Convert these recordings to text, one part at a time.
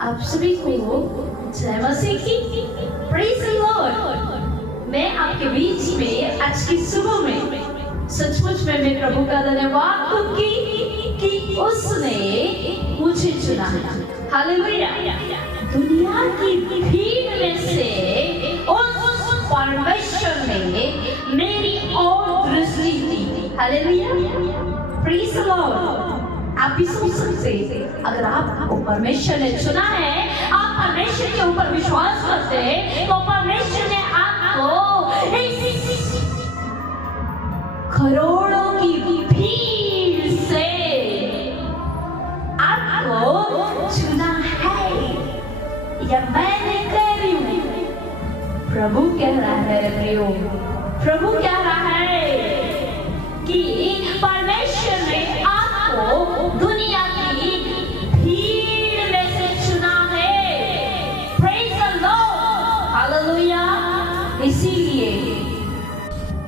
आप सभी को जय मसीह की। Praise the Lord. मैं आपके बीच में आज की सुबह में सचमुच में मैं प्रभु का धन्यवाद दूंगी कि उसने मुझे चुना है। हालेलुया। दुनिया की भीड़ में से उस परमेश्वर ने मेरी ओर दृष्टि दी। हालेलुया। Praise the Lord. आप भी सोच सकते अगर आपको परमेश्वर ने चुना है, आप परमेश्वर के ऊपर विश्वास करते हैं, तो परमेश्वर ने आपको इस करोड़ों की भीड़ से आपको चुना है। या मैं नहीं कह रही हूँ, प्रभु कह रहा है मेरे प्रियो। प्रभु कह रहा है कि परमेश्वर ने दुनिया की भीड़ में से चुना है। Praise the Lord. हालेलुया। इसीलिए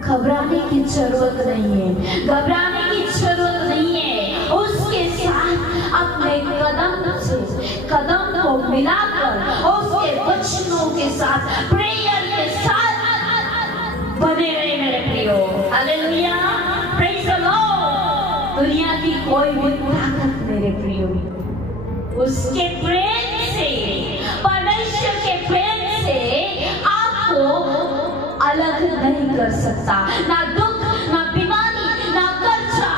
घबराने की जरूरत नहीं है, घबराने की जरूरत नहीं है। उसके साथ अपने कदम को मिलाकर उसके वचनों के साथ, प्रेयर के साथ बने रहे मेरे प्रियो। हालेलुया। Praise the Lord. दुनिया की कोई भी ताकत मेरे प्रियो उसके प्रेम से, परमेश्वर के प्रेम से आपको अलग नहीं कर सकता। ना दुख, ना बीमारी, ना कर्जा,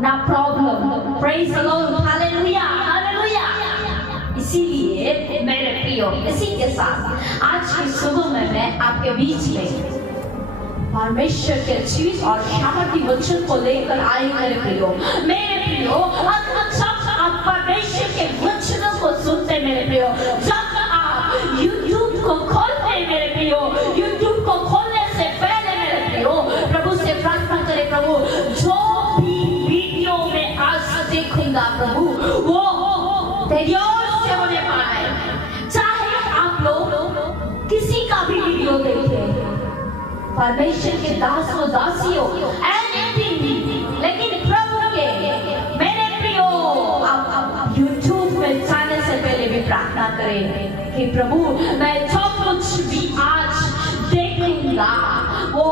ना problem. Praise the Lord. Hallelujah. Hallelujah. इसीलिए मेरे प्रियो, इसी के साथ आज की सुबह में मैं आपके बीच में परमेश्वर के जीवित और सामर्थी वचन को लेकर आए मेरे प्रियो। मेरे प्रियो, जब आप परमेश्वर के वचनों को सुनते मेरे प्रियो, जब आप यूट्यूब को खोलते मेरे प्रियो, यूट्यूब को खोलने से पहले मेरे प्रियो प्रभु से प्रार्थना करें, प्रभु जो भी वीडियो में आज देखूंगा प्रभु वो तेरी ओर से होने पाए। चाहे आप लोग किसी का भी वीडियो देखें, परमेश्वर के दासों दासियों, एनीथिंग, लेकिन प्रभु के मेरे प्रियो आप यूट्यूब में जाने से पहले भी प्रार्थना करें कि प्रभु मैं जो कुछ भी आज देखूंगा वो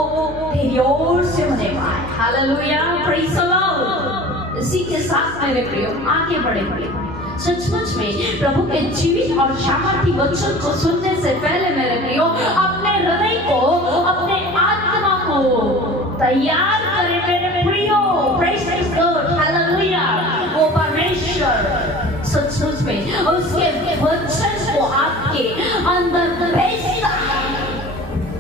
तेरी ओर से होने पाए। हालेलुया। Praise the Lord. इसी के साथ मेरे प्रियो आगे बढ़े। सचमुच में प्रभु के जीवित और सामर्थी वचन को सुनने से पहले मेरे प्रियो अपने हृदय को, अपने आत्मा को तैयार करें मेरे प्रियो। Praise the Lord. हालेलुया। वो परमेश्वर सचमुच में उसके वचन को आपके अंदर भेजता है,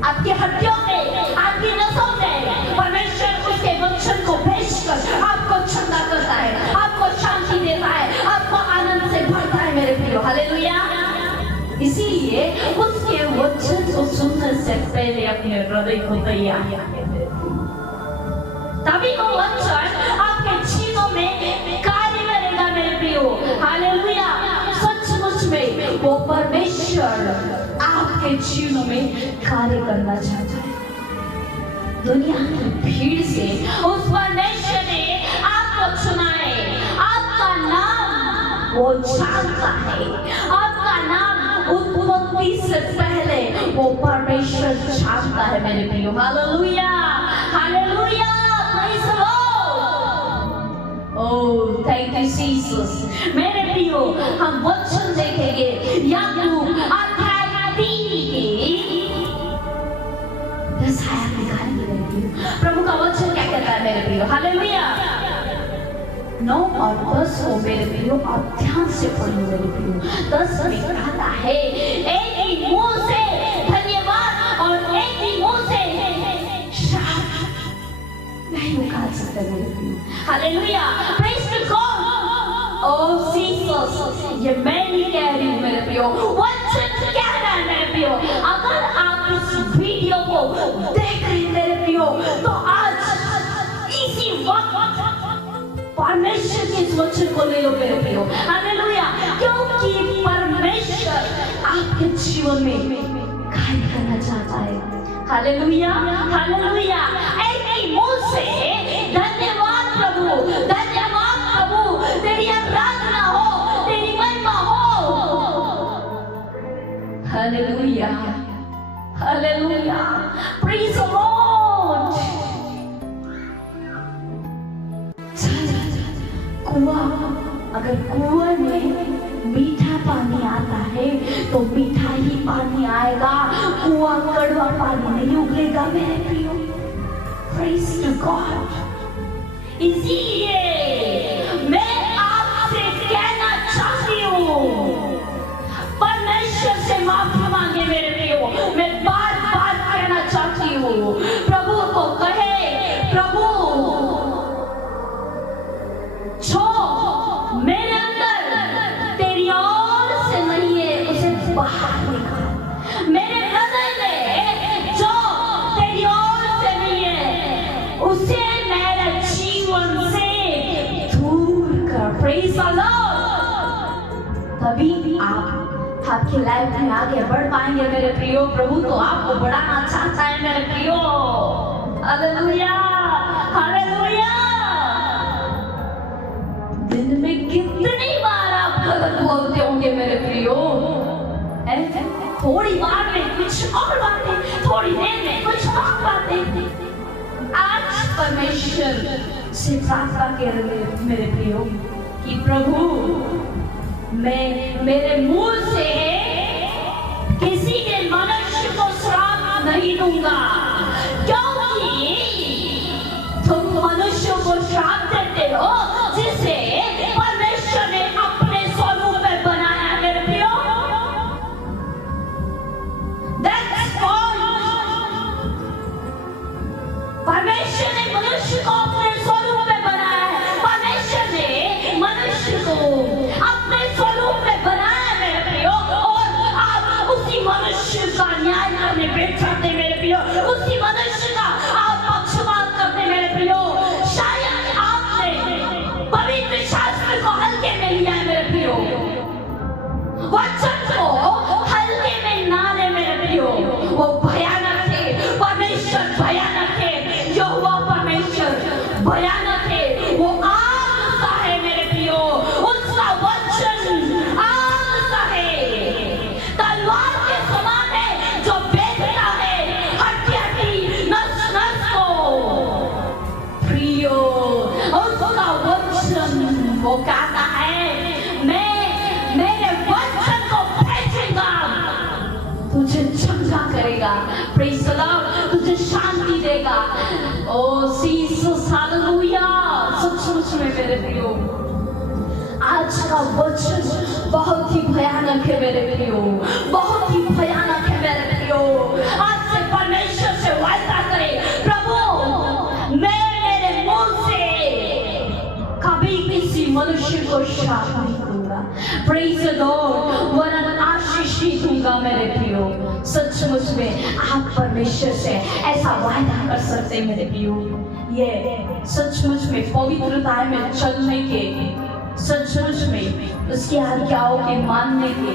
आपके हड्डियों में, आपकी नसों में परमेश्वर उसके वचन को भेजकर आपको ठंडा करता है, आपको शांति देता है, आपको आनंद से भरता है मेरे प्रियो। हालेलुया। इसीलिए उसके वचन को सुनने से पहले अपने हृदय को तैयार करें, तभी वो वचन आपके जीवन में कार्य करेगा मेरे प्रियो। हालेलुया। सचमुच में वो परमेश्वर आपके जीवन में कार्य करना चाहता है। दुनिया की भीड़ से उस परमेश्वर ने आपको चुना है। आपका नाम वो जानता है, आपका नाम उत्पत्ति से पहले वो परमेश्वर जानता है मेरे प्रियो। Hallelujah. Hallelujah. Praise the Lord. Oh thank you Jesus. मेरे प्रियो हम वचन देखेंगे याकूब अध्याय 3 की 10 आयत निकालेंगे मेरे प्रियो। प्रभु का वचन क्या कहता है मेरे प्रियो। हालेलुया। 9 और 10 को मेरे प्रियो आप ध्यान से पढ़ो मेरे प्रियो। 10 में कहता है एक ही मुंह से धन्यवाद और एक ही मुंह से शाप नहीं निकाल सकते मेरे प्रियो। Hallelujah. Praise the God. Oh Jesus, ये मैं नहीं कह रही हूँ मेरे प्रियो, वचन कह रहा है मेरे प्रियो। अगर आप इस वीडियो को देख रहे हैं मेरे प्रियो, तो आज इसी वक्त परमेश्वर के इस वचन को ले लो मेरे प्रियो। हालेलुया। क्योंकि परमेश्वर आपके जीवन में कार्य करना चाहता है। हालेलुया। हालेलुया। एक ही मुंह से धन्यवाद प्रभु, धन्यवाद प्रभु, तेरी आराधना हो, तेरी महिमा हो। Hallelujah hallelujah praise the Lord. कुआं, अगर कुआं में मीठा पानी आता है तो मीठा ही पानी आएगा, कुआं कड़वा पानी नहीं उगलेगा मेरे प्रियो। Praise to God. इसीलिए मैं आपसे कहना चाहती हूँ, परमेश्वर से माफी मांगे मेरे प्रियो। मैं बार बार कहना चाहती हूँ, प्रभु को कहे, प्रभु जो मेरे अंदर तेरी ओर से नहीं है उसे बाहर निकाल। मेरे हृदय में जो तेरी ओर से नहीं है उसे मेरे जीवन से दूर कर। Praise the Lord. तभी आप आपकी लाइफ में आगे बढ़ पाएंगे मेरे प्रियो। प्रभु तो आपको बढ़ाना चाहता है मेरे प्रियो। Hallelujah hallelujah. दिन में कितनी बार आप गलत बोलते होंगे मेरे प्रियो। थोड़ी बार में कुछ और बातें, थोड़ी देर में कुछ और बातें। आज परमेश्वर से प्रार्थना कर मेरे प्रियो कि प्रभु मैं मेरे मुंह से किसी के मनुष्य को श्राप नहीं दूंगा, क्योंकि तुम मनुष्य को श्राप देते हो जिसे परमेश्वर ने अपने स्वरूप में बनाया मेरे प्रियो। That's God। परमेश्वर ने मनुष्य को अपने स्वरूप में बनाया है। परमेश्वर ने मनुष्य को अपने स्वरूप में बनाया मेरे प्रियो, और आप उसी मनुष्य का न्याय करने बैठ जाते मेरे प्रियो, उसी मनुष्य का आप पक्षपात करते मेरे प्रियो। शायद आपने पवित्र शास्त्र को हल्के में लिया है मेरे प्रियो, वचन को हल्के में ना ले मेरे प्रियो। वो भयानक है, परमेश्वर भयानक है, यहोवा परमेश्वर भयानक है। वो आग सा है मेरे प्रियो, उसका वचन आग सा है, तलवार के समान है जो बेचता है हड्डी नस नस को। प्रियो उसका वचन वो कहता है, मैं मेरे वचन को भेजूंगा, तुझे चंगा करेगा। Praise the Lord. तुझे शांति देगा। ओ जीसस हालेलुया। सचमुच में मेरे प्रियो आज का वचन बहुत ही भयानक है मेरे प्रियो, बहुत ही भयानक है मेरे प्रियो। आज से परमेश्वर से वादा करे, प्रभु मैं मेरे मुंह से कभी किसी मनुष्य को श्राप नहीं दूंगा। Praise the Lord. वरन आशीष ही दूंगा मेरे प्रियो। सचमुच में आप परमेश्वर से ऐसा वादा कर सकते हैं मेरे प्रियो। ये सचमुच में पवित्रता में चलने के, सचमुच में उसकी आज्ञाओं के मानने के,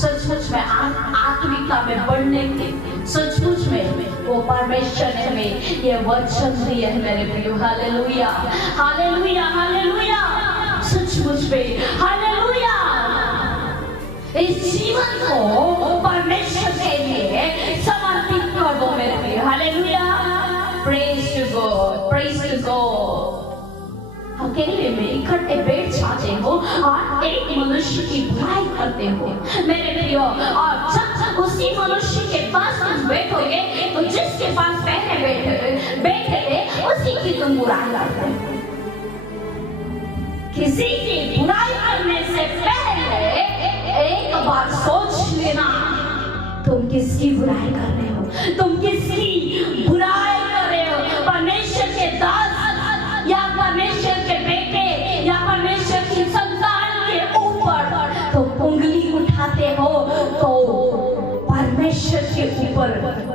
सचमुच में आत्मिकता में बढ़ने के, सचमुच में वो परमेश्वर ने हमें ये वचन दिए है मेरे प्रियो। Hallelujah hallelujah hallelujah. सचमुच में हालेलुया। इस जीवन को परमेश्वर के लिए समर्पित कर दो मेरे प्रियो। Hallelujah. Praise to God praise to God. अकेले में इकट्ठे बैठ जाते हो और एक मनुष्य की बुराई करते हो मेरे प्रियो, और जब उसी मनुष्य के पास तुम बैठोगे तो जिसके पास पहले बैठे थे उसी की तुम बुराई करते हो। किसी की बुराई करने से पहले एक बार सोच लेना, तुम किसकी बुराई कर रहे हो, तुम किसकी बुराई कर रहे हो। परमेश्वर के दास या परमेश्वर के बेटे या परमेश्वर की संतान के ऊपर तुम उंगली उठाते हो तो परमेश्वर के ऊपर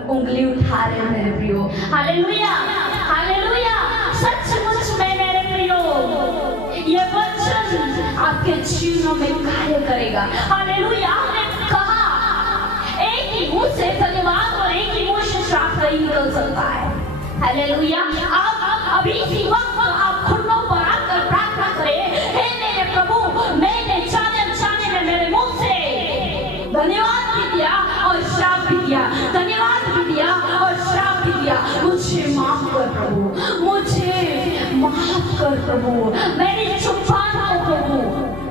उंगली उठा रहे हो मेरे प्रियो। Hallelujah hallelujah. सचमुच में मेरे प्रियो ये वचन आपके जीवन में कार्य करेगा। हालेलुया। आपने कहा एक ही मुंह से धन्यवाद और एक ही मुंह से श्राप नहीं निकल सकता है। हालेलुया। आप अभी इसी वक्त आप घुटनों पर आकर प्रार्थना करें, हे मेरे प्रभु मैंने जाने में मेरे मुंह से धन्यवाद भी दिया और श्राप भी कर प्रभु, मेरी जुबान को प्रभु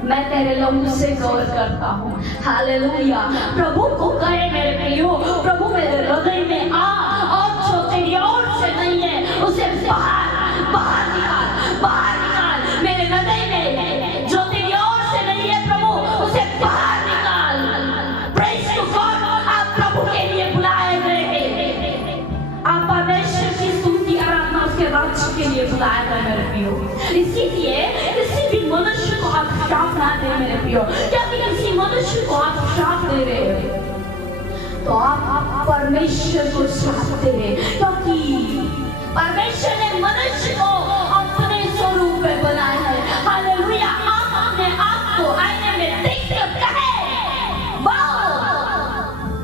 मैं तेरे लहू से गौर करता हूँ। हालेलुया। प्रभु को कहे मेरे प्रियो, प्रभु मेरे हृदय में आ, और जो तेरी ओर से नहीं है उसे बाहर बाहर निकाल, बाहर निकाल। मेरे हृदय में जो तेरी ओर से नहीं है प्रभु उसे बाहर निकाल। Praise to God. आप प्रभु के लिए बुलाए गए हैं, आप परमेश्वर की स्तुति आराधना उसके राज्य के लिए बुलाए गए मेरे प्रियो। इसीलिए किसी भी मनुष्य को आप श्राप ना दे मेरे प्रियो, क्योंकि किसी मनुष्य को आप श्राप दे रहे हो तो आप परमेश्वर को श्राप दे रहे, क्योंकि परमेश्वर ने मनुष्य को अपने स्वरूप में बनाया है। हालेलुया। आप अपने आप को आईने में देखकर कहे, वाओ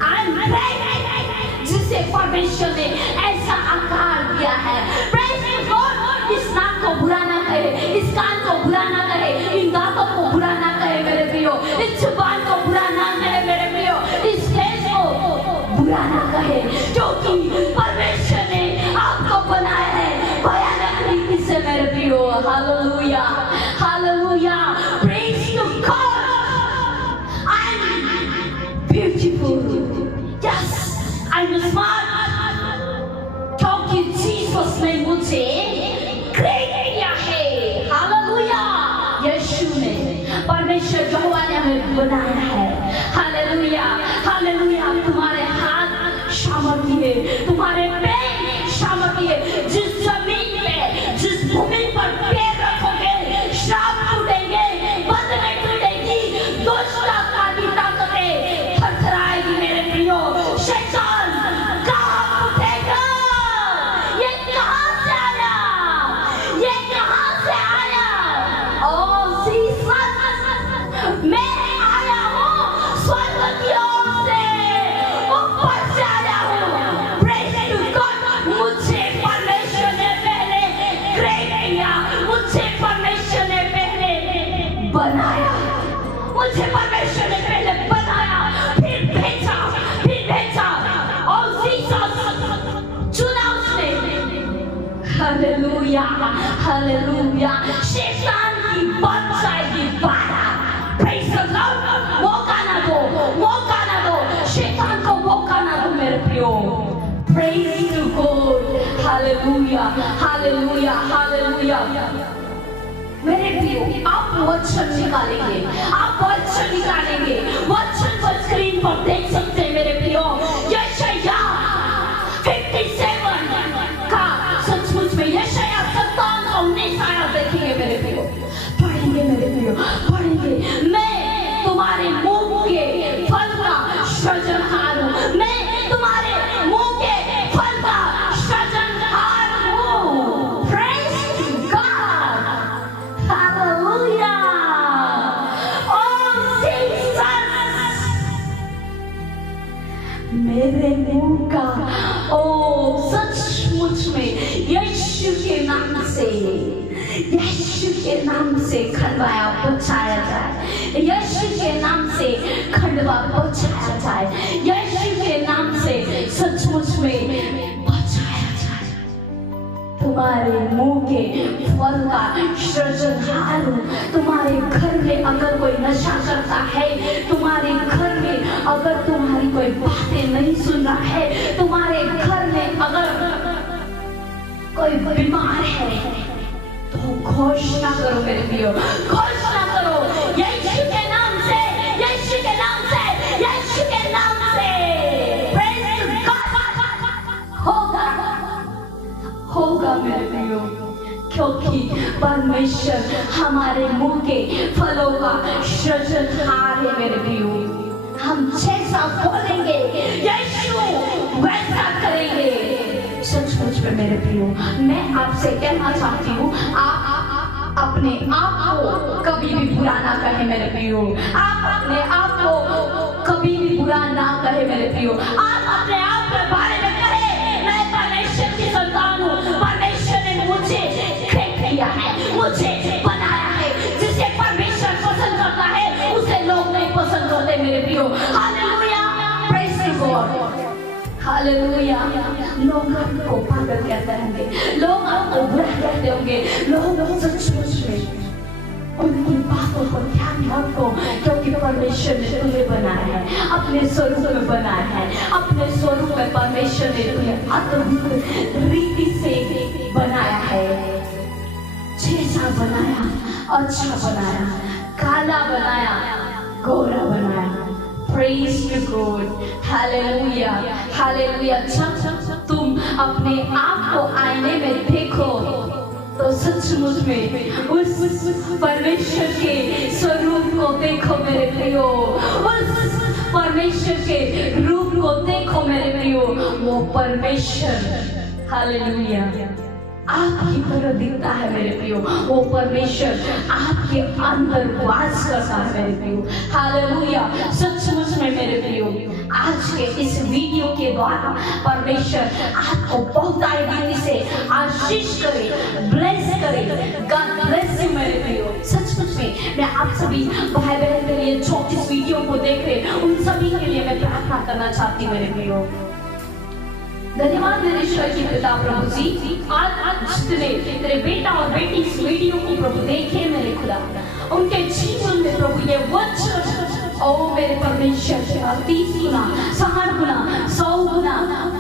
आई एम ग्रेट, जिसे परमेश्वर ने ऐसा आकार दिया है। Praise God. इस नाक को बुरा ना करे, इस कान को बुरा ना करे, इन दांतों को बुरा ना करे मेरे प्रियो, इस जुबान को बुरा ना करे मेरे प्रियो, इस फेस को बुरा ना कहे, क्योंकि परमेश्वर ने आपको बनाया है भयानक रीति से मेरे प्रियो। Hallelujah, hallelujah. Praise to God. I am beautiful, yes I am smart, क्योंकि जीसस ने मुझे ग्रेट किया है। हालेलुया। यीशु ने, परमेश्वर यहोवा ने हमें बनाया है। Hallelujah, hallelujah. तुम्हारे हाथ सामर्थी है, तुम्हारे पैर सामर्थी है। जिस जमीन पे, जिस भूमि पर पैर रखोगे श्राप टूटेंगे, बंधनें टूटेंगी, दुष्ट आत्मा की ताकतें थरथराएगी मेरे प्रियो। शैतान कहाँ उठेगा? ये कहाँ से आया? ये कहाँ से आया? ओ जीसस, मैं आया हूँ स्वर्ग की ओर से, ऊपर से आया हूँ। Praise to God. मुझे परमेश्वर ने पहले ग्रेट किया, मुझे परमेश्वर ने पहले बनाया, मुझे परमेश्वर ने पहले बनाया, फिर भेजा, फिर भेजा, और जीसस चुना उसने। Hallelujah, hallelujah. शैतान की बन जाएगी बाधा। Praise the Lord. मौका ना दो, मौका ना दो, शैतान को मौका ना दो मेरे प्रियो। Praise to God. Hallelujah, hallelujah, hallelujah. मेरे प्रियो, आप वचन निकालेंगे, आप वचन निकालेंगे, वचन को स्क्रीन पर देख सकते हैं मेरे प्रियो। यशाया 57 का सचमुच में यशाया 57 का 19 आया देखेंगे मेरे प्रियो, पढ़ेंगे मेरे प्रियो, पढ़ेंगे। मैं तुम्हारे मुंह के फल का सृजनहार हूँ, मैं तुम्हारे मुंह के फल का सृजनहार हूँ। Praise to God. हालेलुया। ओ जीसस, मेरे मुंह का, ओ सचमुच में यीशु के नाम से, यीशु के नाम से खंडवाया बचाया जाए, यीशु के नाम से खंडवा बचाया जाए, यीशु के नाम से सचमुच में बचाया जाए। तुम्हारे मुंह के फल का सृजनहार हूँ। तुम्हारे घर में अगर कोई नशा करता है, तुम्हारे घर में अगर तुम्हारी कोई बातें नहीं सुन रहा है, तुम्हारे घर में अगर कोई बीमार है, तो घोषणा करो मेरे प्रियो, घोषणा करो यीशु के नाम से, यीशु के नाम से, यीशु के नाम से। Praise God. होगा, होगा मेरे प्रियो, क्योंकि परमेश्वर हमारे मुंह के फलों का सृजनहार है मेरे प्रियो। हम जैसा बोलेंगे यीशु वैसा करेंगे। सचमुच में मेरे प्रियो, मैं आपसे कहना चाहती हूँ, आप अपने आप को कभी भी बुरा ना कहे मेरे प्रियो। आप अपने आप को कभी भी बुरा ना कहे मेरे प्रियो। आप अपने आप के बारे में कहे, मैं परमेश्वर की संतान हूँ, परमेश्वर ने मुझे ग्रेट किया है, मुझे बनाया है। जिसे परमेश्वर पसंद करता है उसे लोग नहीं पसंद करते मेरे प्रियो। Hallelujah. Praise to God. Hallelujah. लोग आपको पागल कहते होंगे, लोग आपको बुरा कहते होंगे, लोग सचमुच में उनकी बातों को ध्यान मत दो, क्योंकि परमेश्वर ने तुम्हें बनाया है, अपने स्वरूप में बनाया है। अपने स्वरूप में परमेश्वर ने तुम्हें अद्भुत रीति से बनाया है। जैसा बनाया, अच्छा बनाया, काला बनाया, गोरा बनाया। Praise to God, Hallelujah, Hallelujah। जब तुम अपने आप को आईने में देखो तो सचमुच में उस परमेश्वर के स्वरूप को देखो मेरे प्रियो, उस परमेश्वर के रूप को देखो मेरे प्रियो। वो परमेश्वर हालेलुया आपकी तरह दिखता है मेरे प्रियो। वो परमेश्वर आपके अंदर वास करता है मेरे प्रियो। हालेलुया। सचमुच में मेरे प्रियो, आज के इस वीडियो के द्वारा परमेश्वर आपको बहुत रीति से आशीष करे, ब्लेस करे। गॉड ब्लेस यू मेरे प्रियो। सचमुच में मैं आप सभी भाई बहन के लिए जो इस वीडियो को देख रहे उन सभी के लिए मैं प्रार्थना करना चाहती हूँ मेरे प्रियो। धन्यवाद मेरे ईश्वर की पिता प्रभु जी, आज तेरे बेटा और बेटी इस वीडियो को प्रभु देखे मेरे खुदा, उनके जीवन में प्रभु ये वचन ओ मेरे परमेश्वर 30 गुना 60 गुना 100 गुना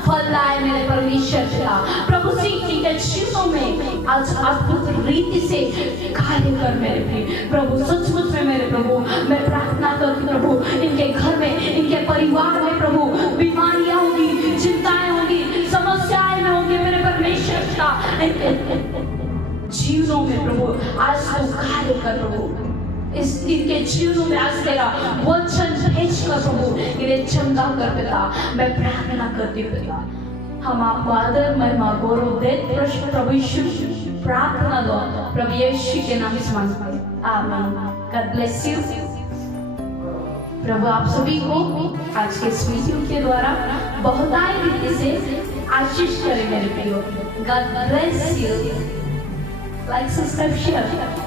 फल लाए मेरे परमेश्वर पिता प्रभु जी। इनके जीवनों में आज अद्भुत रीति से कार्य कर मेरे प्रभु। सचमुच में मेरे प्रभु मैं प्रार्थना करती प्रभु, इनके घर में, इनके परिवार में प्रभु बीमारियां होगी, चिंताएं होगी, समस्याएं में होंगे मेरे परमेश्वर का जीवनों में प्रभु। आज तो कार्य कर प्रभु, इस इनके जीवनों में आज तेरा वचन भेज कर प्रभु इन्हें चंगा कर पिता। मैं प्रार्थना करती पिता, हम आपको आदर महिमा गौरव देते प्रभु यीशु। प्रार्थना दो प्रभु यीशु के नाम से मांगते हैं, आमीन। God bless you. प्रभु आप सभी को आज के इस वीडियो के द्वारा बहुत रीति से आशीष करे मेरे प्रियो। God bless you. Like subscribe share.